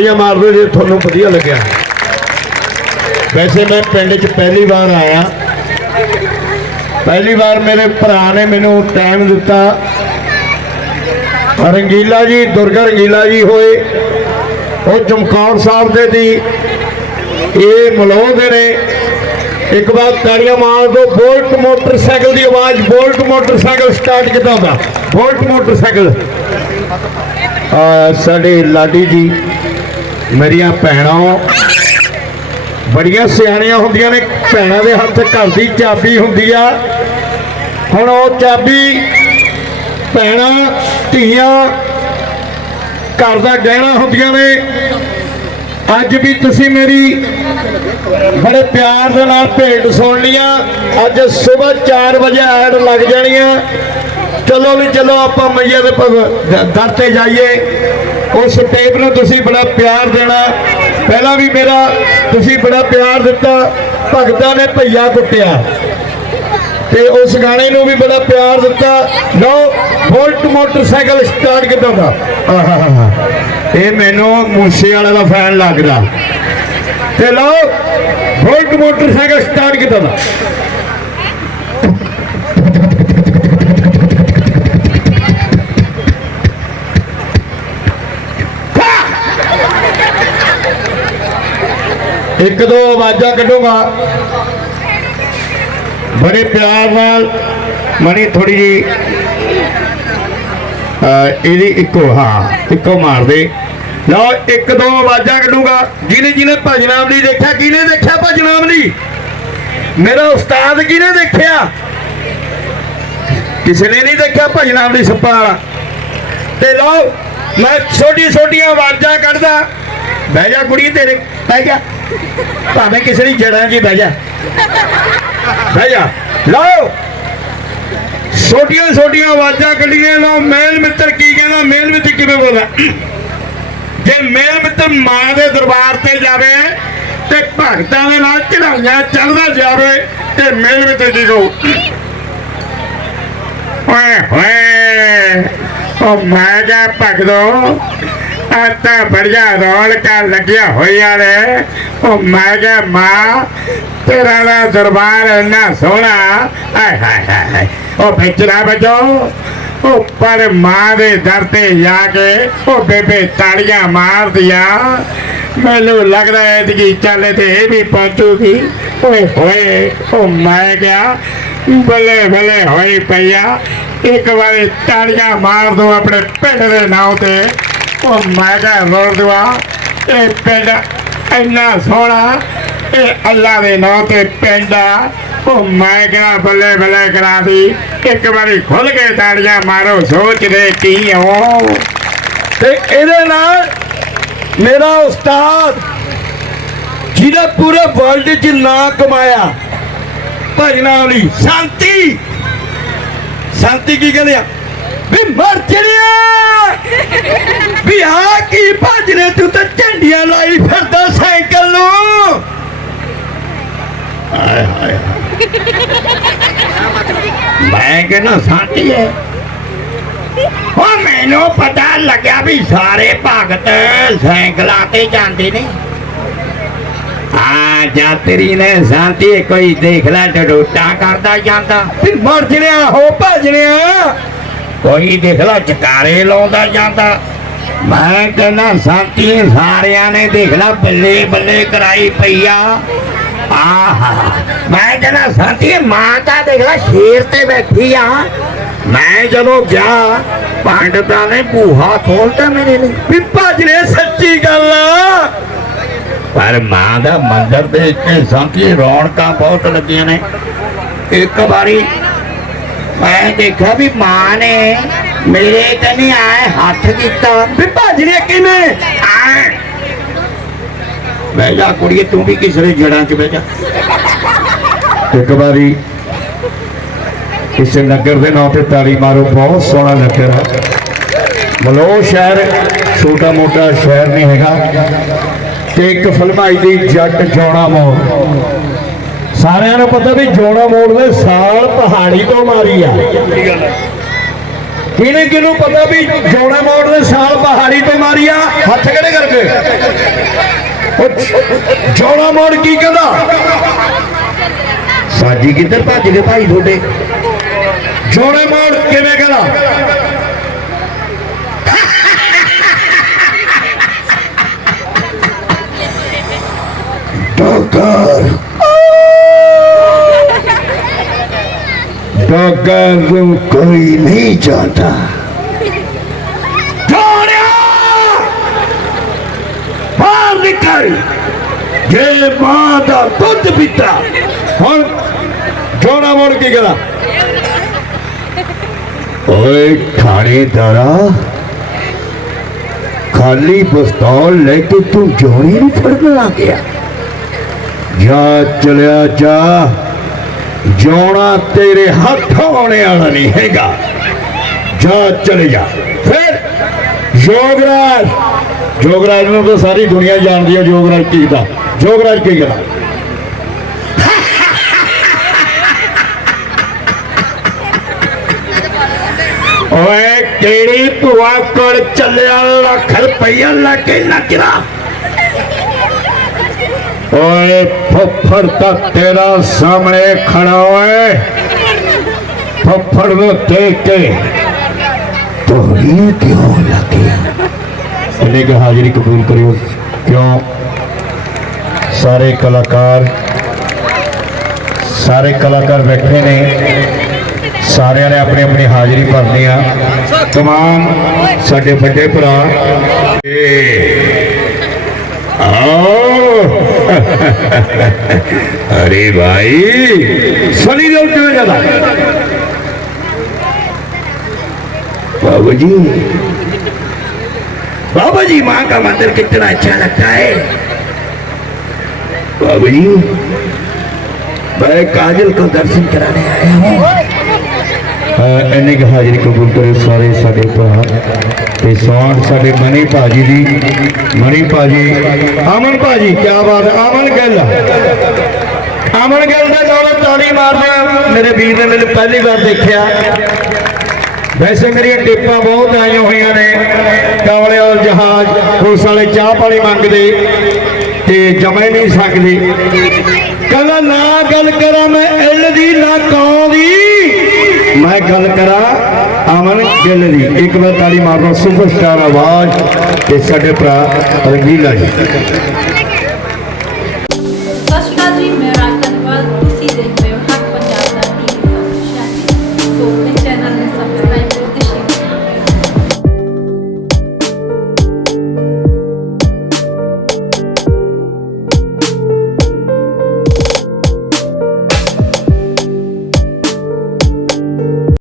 ਤਾੜੀਆਂ ਮਾਰ ਦਿਓ ਜੇ ਤੁਹਾਨੂੰ ਵਧੀਆ ਲੱਗਿਆ। ਵੈਸੇ ਮੈਂ ਪਿੰਡ 'ਚ ਪਹਿਲੀ ਵਾਰ ਆਇਆ। ਪਹਿਲੀ ਵਾਰ ਮੇਰੇ ਭਰਾ ਨੇ ਮੈਨੂੰ ਟਾਈਮ ਦਿੱਤਾ। ਰੰਗੀਲਾ ਜੀ, ਦੁਰਗਾ ਰੰਗੀਲਾ ਜੀ ਹੋਏ। ਉਹ ਚਮਕੌਰ ਸਾਹਿਬ ਦੇ ਦੀ ਇਹ ਮਲੋਹ ਦੇ ਨੇ। ਇੱਕ ਵਾਰ ਤਾੜੀਆਂ ਮਾਰ ਦੋ, ਬੋਲਟ ਮੋਟਰਸਾਈਕਲ ਦੀ ਆਵਾਜ਼, ਬੋਲਟ ਮੋਟਰਸਾਈਕਲ ਸਟਾਰਟ ਕੀਤਾ ਹੁੰਦਾ ਬੋਲਟ ਮੋਟਰਸਾਈਕਲ। ਸਾਡੇ ਲਾਡੀ ਜੀ। ਮੇਰੀਆਂ ਭੈਣਾਂ, ਬੜੀਆਂ ਸਿਆਣੀਆਂ ਹੁੰਦੀਆਂ ਨੇ, ਭੈਣਾਂ ਦੇ ਹੱਥ ਘਰ ਦੀ ਚਾਬੀ ਹੁੰਦੀ ਆ। ਹੁਣ ਉਹ ਚਾਬੀ ਭੈਣਾਂ, ਧੀਆਂ ਘਰ ਦਾ ਗਹਿਣਾ ਹੁੰਦੀਆਂ ਨੇ। ਅੱਜ ਵੀ ਤੁਸੀਂ ਮੇਰੀ ਬੜੇ ਪਿਆਰ ਦੇ ਨਾਲ ਭੇਟ ਸੁਣ ਲੀਆਂ ਅੱਜ ਸਵੇਰ 4 ਵਜੇ ਐਡ ਲੱਗ ਜਾਣੀ ਆ ਚਲੋ ਵੀ ਚਲੋ, ਆਪਾਂ ਮਈਆ ਦੇ ਦਰ ਤੇ ਜਾਈਏ। ਉਸ ਟੇਪ ਨੂੰ ਤੁਸੀਂ ਬੜਾ ਪਿਆਰ ਦੇਣਾ। ਪਹਿਲਾਂ ਵੀ ਮੇਰਾ ਤੁਸੀਂ ਬੜਾ ਪਿਆਰ ਦਿੱਤਾ, ਭਗਤਾਂ ਨੇ ਭਈਆ ਕੁੱਟਿਆ। ਤੇ ਉਸ ਗਾਣੇ ਨੂੰ ਵੀ ਬੜਾ ਪਿਆਰ ਦਿੱਤਾ। ਲਓ ਵੋਲਟ ਮੋਟਰਸਾਈਕਲ ਸਟਾਰਟ ਕਿੱਦਾਂ ਦਾ। ਆਹਾਹਾ ਇਹ ਮੈਨੂੰ ਮੂਸੇ ਵਾਲੇ ਦਾ ਫੈਨ ਲੱਗਦਾ। ਤੇ ਲਓ ਵੋਲਟ ਮੋਟਰਸਾਈਕਲ ਸਟਾਰਟ ਕਿੱਦਾਂ ਦਾ। ਇੱਕ ਦੋ ਆਵਾਜ਼ਾਂ ਕੱਢੂਗਾ। ਬੜੇ ਪਿਆਰ ਨਾਲ ਮਣੀ ਥੋੜੀ ਜੀ ਇਹਦੀ ਇੱਕੋ, ਹਾਂ, ਇੱਕੋ ਮਾਰ ਦੇ। ਲਓ, ਇੱਕ ਦੋ ਆਵਾਜ਼ਾਂ ਕੱਢੂਗਾ। ਜਿਹਨੇ ਜਿਹਨੇ ਭਜਨਾਮ ਨਹੀਂ ਦੇਖਿਆ ਕਿਹਨੇ ਦੇਖਿਆ ਭਜਨਾਮ ਨਹੀਂ ਮੇਰਾ ਉਸਤਾਦ ਕਿਹਨੇ ਦੇਖਿਆ? ਕਿਸੇ ਨੇ ਨਹੀਂ ਦੇਖਿਆ ਭਜਨਾਮ ਨਹੀਂ ਸੱਪਾਂ ਵਾਲਾ? ਤੇ ਲਓ, ਮੈਂ ਛੋਟੀ ਛੋਟੀਆਂ ਆਵਾਜ਼ਾਂ ਕੱਢਦਾ। ਬਹਿ ਜਾ ਕੁੜੀ, ਤੇਰੇ, ਬਹਿ ਜਾ। ਭਾਵੇਂ ਕਿਸੇ ਦੀ ਜੜਾਂ 'ਚ ਬਹਿ ਜਾ। ਬਹਿ ਜਾ। ਲਓ। ਛੋਟੀਆਂ ਛੋਟੀਆਂ ਆਵਾਜ਼ਾਂ ਕੱਢੀਆਂ ਲਓ ਮੇਲ ਮਿੱਤਰ ਕੀ ਕਹਿੰਦਾ? ਮੇਲ ਮਿੱਤਰ ਕਿਵੇਂ ਬੋਲਦਾ ਜੇ ਮੇਲ ਮਿੱਤਰ ਮਾਂ ਦੇ ਦਰਬਾਰ ਤੇ ਜਾਵੇ ਤੇ ਭਗਤਾਂ ਦੇ ਨਾਲ ਚੜਾਈਆਂ ਚੜਦਾ ਜਾਵੇ ਤੇ ਮੇਲ ਮਿੱਤਰ ਕੀ ਕਹੂ ਓਏ ਹੋਏ। ਉਹ ਮੈਂ ਜਾ ਭਗਤੋ। ਆ ਤਾਂ ਬੜੀਆ ਰੌਣਕਾਂ ਲੱਗਿਆ ਹੋਈਆਂ ਨੇ। ਉਹ ਮੈਂ ਕਿਹਾ, ਮਾਂ, ਤੇਰਾ ਦਾ ਦਰਬਾਰ ਇੰਨਾ ਸੋਹਣਾ। ਆਏ ਹਾਏ ਹਾਏ ਉਹ ਵੇਚਣਾ ਬਜੋ ਉਹ ਪਰ ਮਾਂ ਦੇ ਦਰ ਤੇ ਜਾ ਕੇ ਉਹ ਬੇਬੇ ਤਾੜੀਆਂ ਮਾਰਦੀਆਂ। ਮੈਨੂੰ ਲੱਗਦਾ ਹੈ ਕਿ ਚੱਲੇ ਤੇ ਇਹ ਵੀ ਪਹੁੰਚੂਗੀ। ਓਏ ਹੋਏ, ਉਹ ਮੈਂ ਗਿਆ ਬੱਲੇ ਬੱਲੇ ਹੋਈ ਪਈਆ ਇੱਕ ਵਾਰੀ ਤਾੜੀਆਂ ਮਾਰ ਦੋ ਆਪਣੇ ਪਿੰਡ ਦੇ ਨਾਂ ਤੇ। ਉਹ ਮੈਂ ਕਿਹਾ ਇਹ ਪਿੰਡ ਇੰਨਾ ਸੋਹਣਾ, ਇਹ ਅੱਲਾ ਦੇ ਨਾਂ ਤੇ ਪਿੰਡ ਆ। ਉਹ ਮੈਂ ਕਿਹਾ, ਬੱਲੇ ਬੱਲੇ ਕਰਾ ਦੀ। ਇੱਕ ਵਾਰੀ ਖੁੱਲ ਕੇ ਤਾੜੀਆਂ ਮਾਰੋ ਸੋਚਦੇ ਕੀ ਹੋ। ਤੇ ਇਹਦੇ ਨਾਲ ਮੇਰਾ ਉਸਤਾਦ ਜਿਹਦਾ ਪੂਰੇ ਵਰਲਡ 'ਚ ਨਾਂ ਕਮਾਇਆ, ਭਜਨਾ ਵਾਲੀ, ਸ਼ਾਂਤੀ। ਸ਼ਾਂਤੀ ਕੀ ਕਹਿੰਦੇ ਆ? ਵੀ ਮਰ ਚੜਿਆ ਵੀ ਆ ਕੀ ਭਜਨੇ ਤੂੰ ਤਾਂ ਝੰਡੀਆਂ ਲਾਈ ਫਿਰਦਾ ਸਾਈਕਲ ਨੂੰ? ਆਏ ਹਾਏ ਮੈਂ ਕਹਿੰਦਾ ਸ਼ਾਂਤੀ ਹੈ ਉਹ ਮੈਨੂੰ ਪਤਾ ਲੱਗਿਆ ਵੀ ਸਾਰੇ ਭਗਤ ਸਾਈਕਲਾਂ ਤੇ ਜਾਂਦੇ ਨੇ। ਆ ਜਾਤਰੀ ਨੇ ਸ਼ਾਂਤੀ ਕੋਈ ਦੇਖ ਲੈ ਡੋਟਾ ਕਰਦਾ ਜਾਂਦਾ। ਫਿਰ ਮਰ ਜਣਿਆ, ਹੋ ਭਜਣਿਆ ਕੋਈ ਦੇਖ ਲੈ ਚਕਾਰੇ ਲਾਉਂਦਾ ਜਾਂਦਾ। ਮੈਂ ਕਹਿੰਦਾ ਸ਼ਾਂਤੀ ਸਾਰਿਆਂ ਨੇ ਦੇਖ ਲੈ ਬੱਲੇ ਬੱਲੇ ਕਰਾਈ ਪਈ ਆ। ਆਹਾ ਮੈਂ ਕਹਿੰਦਾ ਸ਼ਾਂਤੀ ਮਾਂ ਤਾਂ ਦੇਖ ਲੈ ਸ਼ੇਰ ਤੇ ਬੈਠੀ ਆ। ਮੈਂ ਜਦੋਂ ਗਿਆ ਪੰਡਤਾਂ ਨੇ ਬੂਹਾ ਖੋਲਤਾ ਮੇਰੇ ਲਈ। ਵੀ ਭਜਣੇ ਸੱਚੀ ਗੱਲ ਪਰ ਮਾਂ ਦਾ ਮੰਦਰ ਦੇ ਇੱਥੇ ਸਾਂਝੀ ਰੌਣਕਾਂ ਬਹੁਤ ਲੱਗੀਆਂ ਨੇ। ਇੱਕ ਵਾਰੀ ਮੈਂ ਦੇਖਿਆ ਵੀ ਮਾਂ ਨੇ ਮੇਰੇ ਤੇ ਨਹੀਂ ਆਏ ਹੱਥ ਕੀਤਾ। ਵੀ ਭਾਜਣੇ ਕਿਵੇਂ? ਆਏ। ਬਹਿ ਜਾ ਕੁੜੀਏ ਤੂੰ ਵੀ ਕਿਸੇ ਜੜਾਂ 'ਚ ਬਹਿ ਜਾ। ਇੱਕ ਵਾਰੀ ਇਸ ਨਗਰ ਦੇ ਨਾਂ ਤੇ ਤਾਲੀ ਮਾਰੋ ਬਹੁਤ ਸੋਹਣਾ ਨਗਰ ਹੈ। ਮਲੋ ਸ਼ਹਿਰ ਛੋਟਾ ਮੋਟਾ ਸ਼ਹਿਰ ਨਹੀਂ ਹੈਗਾ। ਤੇ ਇੱਕ ਫਿਲਮਾਈ ਦੀ ਜੱਟ ਜੋੜਾ ਮੋੜ। ਸਾਰਿਆਂ ਨੂੰ ਪਤਾ ਵੀ ਜੋੜਾ ਮੋੜ ਦੇ ਸਾਲ ਪਹਾੜੀ ਤੋਂ ਮਾਰੀ ਆ। ਕਿਹਨੇ ਕਿਹਨੂੰ ਪਤਾ ਵੀ ਜੋੜਾ ਮੋੜ ਦੇ ਸਾਲ ਪਹਾੜੀ ਤੋਂ ਮਾਰੀ ਆ? ਹੱਥ ਕਿਹੜੇ ਕਰਕੇ? ਜੋੜਾ ਮੋੜ ਕੀ ਕਹਿੰਦਾ? ਸਾਜੀ ਕਿੱਧਰ ਭੱਜ ਗਏ ਭਾਈ ਤੁਹਾਡੇ? ਜੋੜੇ ਮੋੜ ਕਿਵੇਂ ਕਹਿੰਦਾ? कर कोई नहीं जाता। बाहर निकल। ये मादा दुध पीता। और जोड़ा मोड़ के गला। ओए थानेदारा खाली पिस्तौल लेके तू जोड़ी नहीं फड़ने आ गया। जा चलिया जा। ਜਾ ਤੇਰੇ ਹੱਥ ਆਉਣੇ ਵਾਲਾ ਨਹੀਂ ਹੈਗਾ। ਜਾ ਚਲੇ ਜਾ। ਫਿਰ ਜੋਗਰਾਜ ਜੋਗਰਾਜ ਨੂੰ ਤਾਂ ਸਾਰੀ ਦੁਨੀਆ ਜਾਣਦੀ ਹੈ ਜੋਗਰਾਜ ਕੀ ਦਾ। ਜੋਗਰਾਜ ਕੀ ਕਰਾ? ਓਏ ਕਿਹੜੀ ਭੂਆ ਕੋਲ ਚੱਲਿਆ ਲੱਖ ਰੁਪਈਆ ਲਾ ਕੇ ਨੱਚਦਾ? ਓਏ ਫੱਫੜ ਤਾਂ ਤੇਰਾ ਸਾਹਮਣੇ ਖੜਾ ਓਏ। ਫੱਫੜ ਨੂੰ ਦੇਖ ਕੇ ਤੋੜੀ ਕਿਉਂ ਲੱਗੀ? ਇਹਨੇ ਕਿ ਹਾਜ਼ਰੀ ਕਬੂਲ ਕਰਿਓ। ਕਿਉਂ? ਸਾਰੇ ਕਲਾਕਾਰ ਸਾਰੇ ਕਲਾਕਾਰ ਬੈਠੇ ਨੇ। ਸਾਰਿਆਂ ਨੇ ਆਪਣੀ ਆਪਣੀ ਹਾਜ਼ਰੀ ਭਰਨੀ ਆ। ਤਮਾਮ ਸਾਡੇ ਵੱਡੇ ਭਰਾ। आओ अरे भाई सनी देओल क्यों ज़्यादा? बाबू जी बाबा जी माँ का मंदिर कितना अच्छा लगता है। बाबू जी मैं काजल को दर्शन कराने आया हूँ। ਇੰਨੀ ਕੁ ਹਾਜ਼ਰੀ ਕਬੂਲ ਕਰੇ ਸਾਰੇ ਸਾਡੇ ਭਰਾ ਤੇ ਸੌਂਡ ਸਾਡੇ ਮਨੀ ਭਾਜੀ ਦੀ, ਮਨੀ ਭਾਜੀ, ਅਮਨ ਭਾਜੀ ਕੀ ਬਾਤ ਹੈ, ਅਮਨ ਗਿੱਲ। ਅਮਨ ਗਿੱਲ ਦਾ ਨਾਲ ਤਾੜੀ ਮਾਰਦੇ ਆ ਮੇਰੇ ਵੀਰ ਨੇ ਮੈਨੂੰ ਪਹਿਲੀ ਵਾਰ ਦੇਖਿਆ। ਵੈਸੇ ਮੇਰੀਆਂ ਟਿੱਪਾਂ ਬਹੁਤ ਆਈਆਂ ਹੋਈਆਂ ਨੇ, ਕਾਵਲੇ ਔਰ ਜਹਾਜ਼, ਪੁਲਿਸ ਵਾਲੇ ਚਾਹ ਪਾਣੀ ਮੰਗਦੇ ਤੇ ਜਮੇ ਨਹੀਂ ਸਕਦੇ। ਕਹਿੰਦਾ, ਨਾ ਗੱਲ ਕਰਾਂ ਮੈਂ ਇਲ ਦੀ, ਨਾ ਕੌਂ ਦੀ। ਮੈਂ ਗੱਲ ਕਰਾਂ ਅਮਨ ਗਿੱਲ ਦੀ। ਇੱਕ ਵਾਰ ਤਾੜੀ ਮਾਰਦਾ ਸੁਪਰਸਟਾਰ ਆਵਾਜ਼ ਤੇ ਸਾਡੇ ਭਰਾ ਰੰਗੀਲਾ ਜੀ।